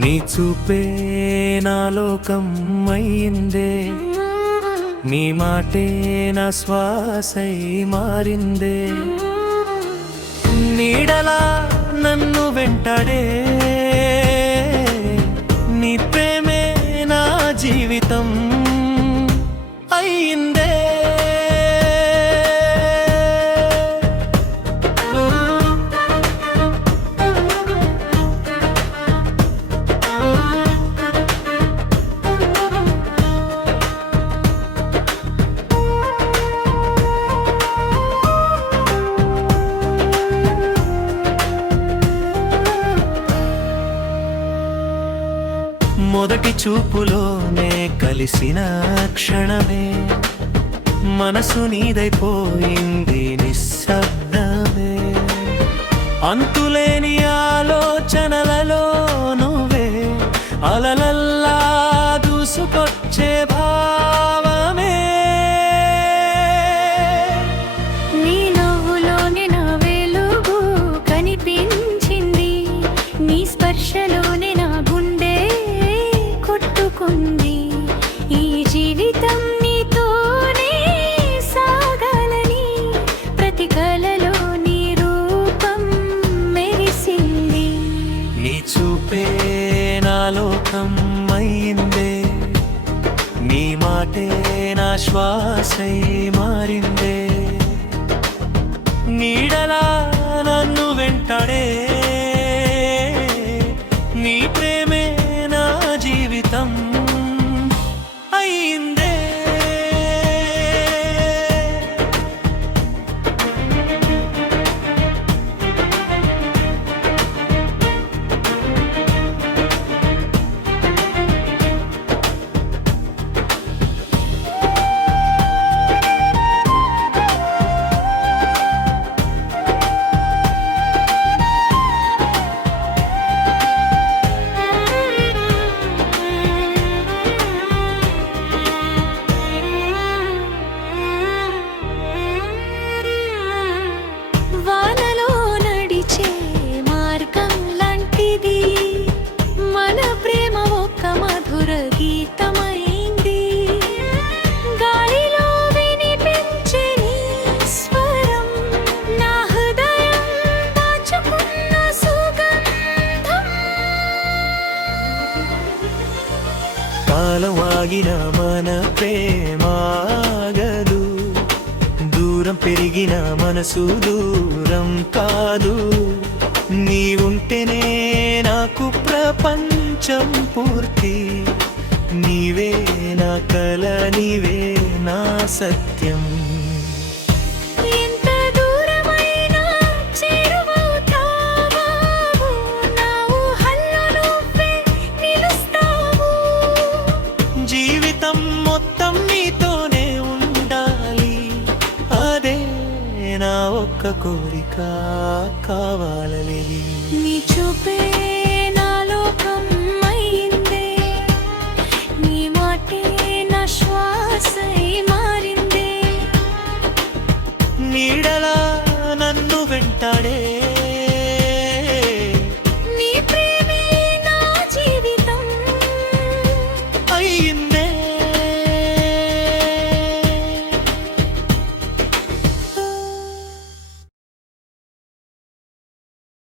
నీ చూపే నా లోకం అయ్యిందే, నీ మాటే నా శ్వాసై మారిందే. నీడలా నన్ను వెంటాడే నీ ప్రేమే నా జీవితం అయ్యిందే. మొదటి చూపులోనే కలిసిన క్షణమే మనసు నీదైపోయింది నిశ్శబ్దమే. అంతులేని ఆలోచనలలో నువ్వే అలలల్లా దూసుకొచ్చే భావమే. నీ నవ్వులోనే నా వెలుగు కనిపించింది, నీ స్పర్శలోనే నా గుండె కొట్టుకుంది. ఈ జీవితం నీతోనే సాగాలని ప్రతి కలలో నీ రూపం మెరిసింది. నీ చూపే నా లోకం అయ్యిందే, నీ మాటే నా శ్వాసై మారిందే. నీడలా నన్ను వెంటాడే నీ ప్రేమే నా జీవితం అయ్యిందే. వానలో నడిచే మార్గం లాంటిది మన ప్రేమ, ఒక మధుర గీతమైంది. గాలిలో వినిపించే నీ స్వరం నా హృదయం దాచుకున్న సుగంధం. కాలం ఆగిన మన ప్రేమాగదు, దూరం పెరిగిన మనసు దూరం కాదు. నీ ఉంటేనే నాకు ప్రపంచం పూర్తి, నీవే నా కల, నీవే నా సత్యం. ఎంత దూరమైనా చేరువవుతావా, నా ఊహల్లో నువ్వే నిలుస్తావు. జీవితం మొత్తం నీతోనే ఉండాలి, అదే నా ఒక్క కోరిక కావాలనేది.